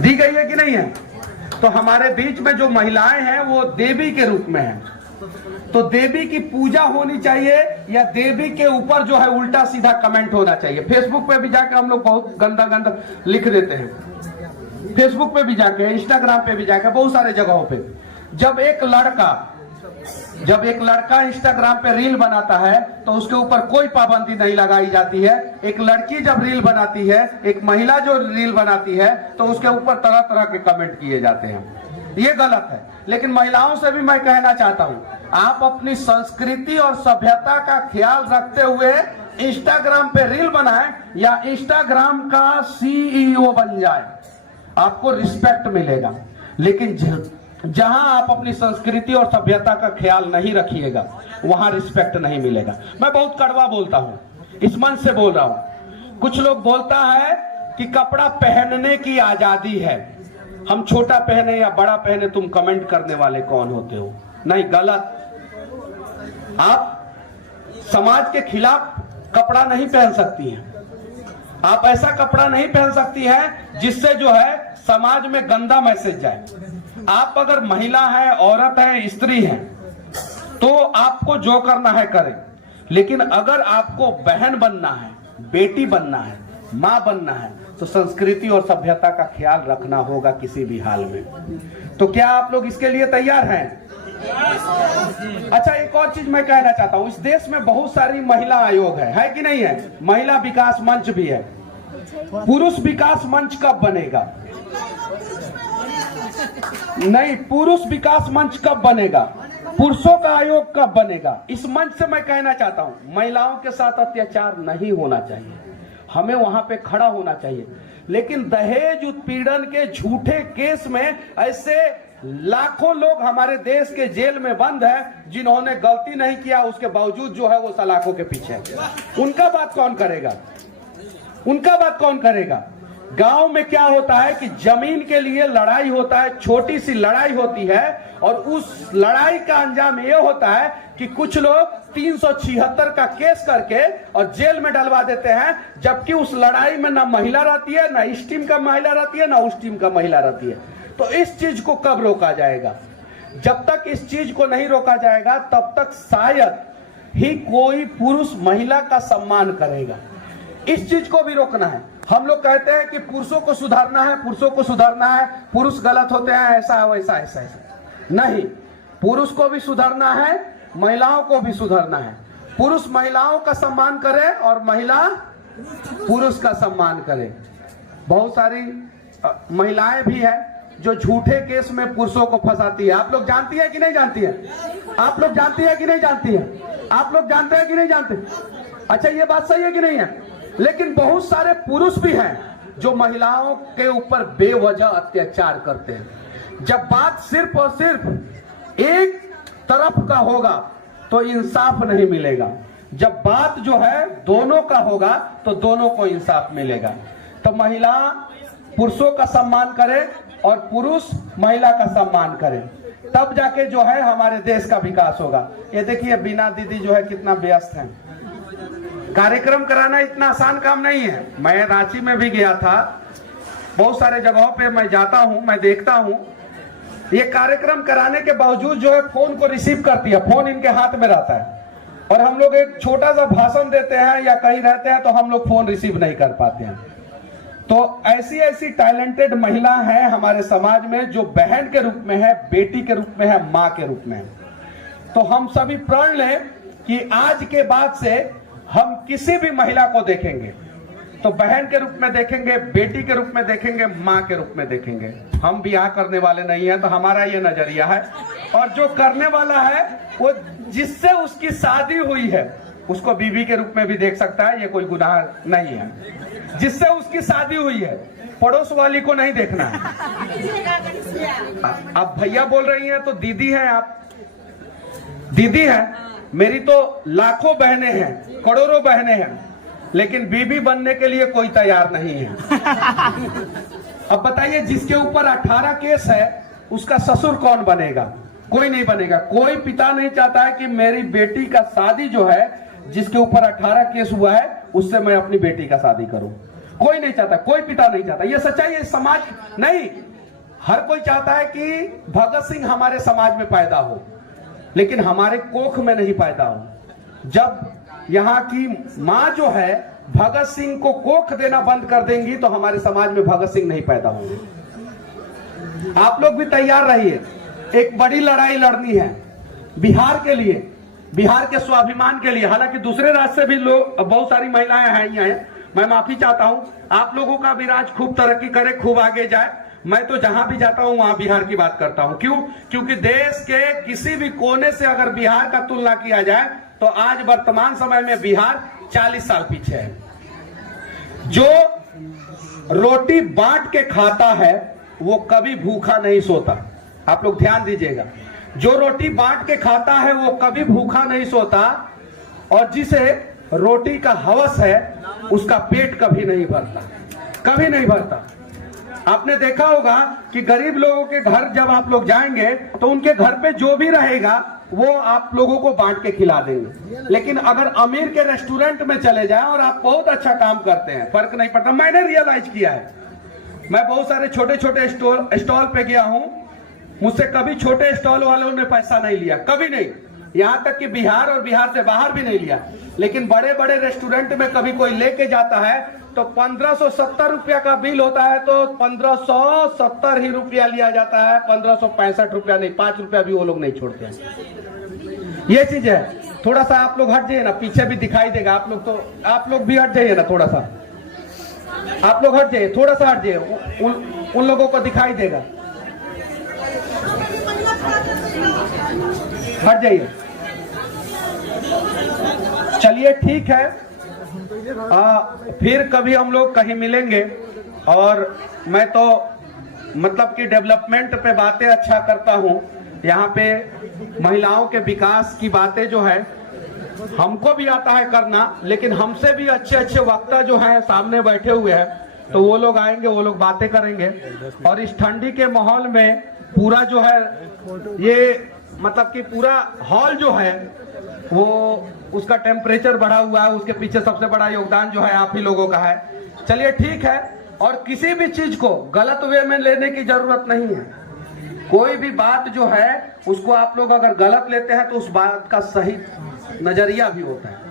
दी गई है कि नहीं है? तो हमारे बीच में जो महिलाएं हैं वो देवी के रूप में हैं, तो देवी की पूजा होनी चाहिए या देवी के ऊपर जो है उल्टा सीधा कमेंट होना चाहिए? फेसबुक पे भी जाके हम लोग बहुत गंदा गंदा लिख देते हैं, फेसबुक पे भी जाके, इंस्टाग्राम पे भी जाके, बहुत सारे जगहों पे। जब एक लड़का इंस्टाग्राम पे रील बनाता है तो उसके ऊपर कोई पाबंदी नहीं लगाई जाती है। एक लड़की जब रील बनाती है, एक महिला जो रील बनाती है, तो उसके ऊपर तरह तरह के कमेंट किए जाते हैं। ये गलत है। लेकिन महिलाओं से भी मैं कहना चाहता हूं, आप अपनी संस्कृति और सभ्यता का ख्याल रखते हुए इंस्टाग्राम पे रील बनाएं या इंस्टाग्राम का CEO बन जाए, आपको रिस्पेक्ट मिलेगा। लेकिन जहां आप अपनी संस्कृति और सभ्यता का ख्याल नहीं रखिएगा, वहां रिस्पेक्ट नहीं मिलेगा। मैं बहुत कड़वा बोलता हूं, इस मन से बोल रहा हूं। कुछ लोग बोलता है कि कपड़ा पहनने की आजादी है, हम छोटा पहने या बड़ा पहने, तुम कमेंट करने वाले कौन होते हो? नहीं, गलत। आप समाज के खिलाफ कपड़ा नहीं पहन सकती हैं। आप ऐसा कपड़ा नहीं पहन सकती हैं जिससे जो है समाज में गंदा मैसेज जाए। आप अगर महिला है, औरत है, स्त्री है, तो आपको जो करना है करें। लेकिन अगर आपको बहन बनना है, बेटी बनना है, मां बनना है, तो संस्कृति और सभ्यता का ख्याल रखना होगा किसी भी हाल में। तो क्या आप लोग इसके लिए तैयार हैं? अच्छा, एक और चीज मैं कहना चाहता हूं, इस देश में बहुत सारी महिला आयोग है कि नहीं है? महिला विकास मंच भी है। पुरुष विकास मंच कब बनेगा? नहीं, पुरुष विकास मंच कब बनेगा? पुरुषों का आयोग कब बनेगा? इस मंच से मैं कहना चाहता हूं, महिलाओं के साथ अत्याचार नहीं होना चाहिए, हमें वहां पे खड़ा होना चाहिए। लेकिन दहेज उत्पीड़न के झूठे केस में ऐसे लाखों लोग हमारे देश के जेल में बंद है जिन्होंने गलती नहीं किया, उसके बावजूद जो है वो सलाखों के पीछे है। उनका बात कौन करेगा? उनका बात कौन करेगा? गांव में क्या होता है कि जमीन के लिए लड़ाई होता है, छोटी सी लड़ाई होती है, और उस लड़ाई का अंजाम यह होता है कि कुछ लोग 376 का केस करके और जेल में डलवा देते हैं, जबकि उस लड़ाई में ना महिला रहती है, ना इस टीम का महिला रहती है, ना उस टीम का महिला रहती है। तो इस चीज को कब रोका जाएगा? जब तक इस चीज को नहीं रोका जाएगा तब तक शायद ही कोई पुरुष महिला का सम्मान करेगा। इस चीज को भी रोकना है। हम लोग कहते हैं कि पुरुषों को सुधारना है, पुरुषों को सुधारना है, पुरुष गलत होते हैं, ऐसा वैसा ऐसा ऐसा। नहीं, पुरुष को भी सुधारना है, महिलाओं को भी सुधारना है। पुरुष महिलाओं का सम्मान करे और महिला पुरुष का सम्मान करे। बहुत सारी महिलाएं भी है जो झूठे केस में पुरुषों को फंसाती है। आप लोग जानती है कि नहीं जानती है? आप लोग जानती है कि नहीं जानती है? आप लोग जानते हैं कि नहीं जानते? अच्छा, ये बात सही है कि नहीं है? लेकिन बहुत सारे पुरुष भी हैं जो महिलाओं के ऊपर बेवजह अत्याचार करते हैं। जब बात सिर्फ और सिर्फ एक तरफ का होगा तो इंसाफ नहीं मिलेगा। जब बात जो है दोनों का होगा तो दोनों को इंसाफ मिलेगा। तो महिला पुरुषों का सम्मान करे और पुरुष महिला का सम्मान करे, तब जाके जो है हमारे देश का विकास होगा। ये देखिए, बीना दीदी जो है कितना व्यस्त है। कार्यक्रम कराना इतना आसान काम नहीं है। मैं रांची में भी गया था, बहुत सारे जगहों पे मैं जाता हूं, मैं देखता हूं, ये कार्यक्रम कराने के बावजूद जो है फोन को रिसीव करती है, फोन इनके हाथ में रहता है, और हम लोग एक छोटा सा भाषण देते हैं या कहीं रहते हैं तो हम लोग फोन रिसीव नहीं कर पाते हैं। तो ऐसी ऐसी टैलेंटेड महिला है हमारे समाज में जो बहन के रूप में है, बेटी के रूप में है, माँ के रूप में है। तो हम सभी प्रण लें कि आज के बाद से हम किसी भी महिला को देखेंगे तो बहन के रूप में देखेंगे, बेटी के रूप में देखेंगे, माँ के रूप में देखेंगे। हम ब्याह करने वाले नहीं हैं, तो हमारा ये नजरिया है। और जो करने वाला है वो जिससे उसकी शादी हुई है उसको बीवी के रूप में भी देख सकता है, ये कोई गुनाह नहीं है। जिससे उसकी शादी हुई है, पड़ोस वाली को नहीं देखना है। आप भैया बोल रही हैं तो दीदी हैं, आप दीदी हैं। मेरी तो लाखों बहनें हैं, करोड़ों बहनें हैं, लेकिन बीबी बनने के लिए कोई तैयार नहीं है। अब बताइए, जिसके ऊपर 18 केस है उसका ससुर कौन बनेगा? कोई नहीं बनेगा। कोई पिता नहीं चाहता है कि मेरी बेटी का शादी जो है, जिसके ऊपर 18 केस हुआ है, उससे मैं अपनी बेटी का शादी करूं। कोई नहीं चाहता, कोई पिता नहीं चाहता, ये सच्चाई है। समाज नहीं, हर कोई चाहता है कि भगत सिंह हमारे समाज में पैदा हो, लेकिन हमारे कोख में नहीं पैदा हो। जब यहाँ की माँ जो है भगत सिंह को कोख देना बंद कर देंगी तो हमारे समाज में भगत सिंह नहीं पैदा होंगे। आप लोग भी तैयार रहिए, एक बड़ी लड़ाई लड़नी है बिहार के लिए, बिहार के स्वाभिमान के लिए। हालांकि दूसरे राज्य से भी लोग, बहुत सारी महिलाएं हैं, मैं माफी चाहता हूं। आप लोगों का भी राज्य खूब तरक्की करे, खूब आगे जाए। मैं तो जहां भी जाता हूं वहां बिहार की बात करता हूं। क्यों? क्योंकि देश के किसी भी कोने से अगर बिहार का तुलना किया जाए तो आज वर्तमान समय में बिहार 40 साल पीछे है। जो रोटी बांट के खाता है वो कभी भूखा नहीं सोता। आप लोग ध्यान दीजिएगा, जो रोटी बांट के खाता है वो कभी भूखा नहीं सोता, और जिसे रोटी का हवस है उसका पेट कभी नहीं भरता, कभी नहीं भरता। आपने देखा होगा कि गरीब लोगों के घर जब आप लोग जाएंगे तो उनके घर पे जो भी रहेगा वो आप लोगों को बांट के खिला देंगे। लेकिन अगर अमीर के रेस्टोरेंट में चले जाएं और आप बहुत अच्छा काम करते हैं, फर्क नहीं पड़ता। मैंने रियलाइज किया है, मैं बहुत सारे छोटे छोटे स्टॉल पे गया हूं, मुझसे कभी छोटे स्टॉल वालों ने पैसा नहीं लिया, कभी नहीं। यहां तक कि बिहार और बिहार से बाहर भी नहीं लिया। लेकिन बड़े बड़े रेस्टोरेंट में कभी कोई लेके जाता है तो 1570 रुपया का बिल होता है तो 1570 ही रुपया लिया जाता है, 1565 रुपया नहीं, 5 रुपया भी वो लोग नहीं छोड़ते हैं। ये चीज है। थोड़ा सा आप लोग हट जाइए ना, पीछे भी दिखाई देगा। आप लोग भी हट जाइए ना, थोड़ा सा आप लोग हट जाइए, थोड़ा सा हट जाइए, उन लोगों को दिखाई देगा। हट जाइए। चलिए ठीक है, फिर कभी हम लोग कहीं मिलेंगे। और मैं तो मतलब कि डेवलपमेंट पे बातें अच्छा करता हूँ। यहाँ पे महिलाओं के विकास की बातें जो है हमको भी आता है करना, लेकिन हमसे भी अच्छे अच्छे वक्ता जो हैं सामने बैठे हुए हैं, तो वो लोग आएंगे, वो लोग बातें करेंगे। और इस ठंडी के माहौल में पूरा जो है ये मतलब कि पूरा हॉल जो है वो उसका टेम्परेचर बढ़ा हुआ है, उसके पीछे सबसे बड़ा योगदान जो है आप ही लोगों का है। चलिए ठीक है, और किसी भी चीज को गलत वे में लेने की जरूरत नहीं है। कोई भी बात जो है उसको आप लोग अगर गलत लेते हैं तो उस बात का सही नजरिया भी होता है।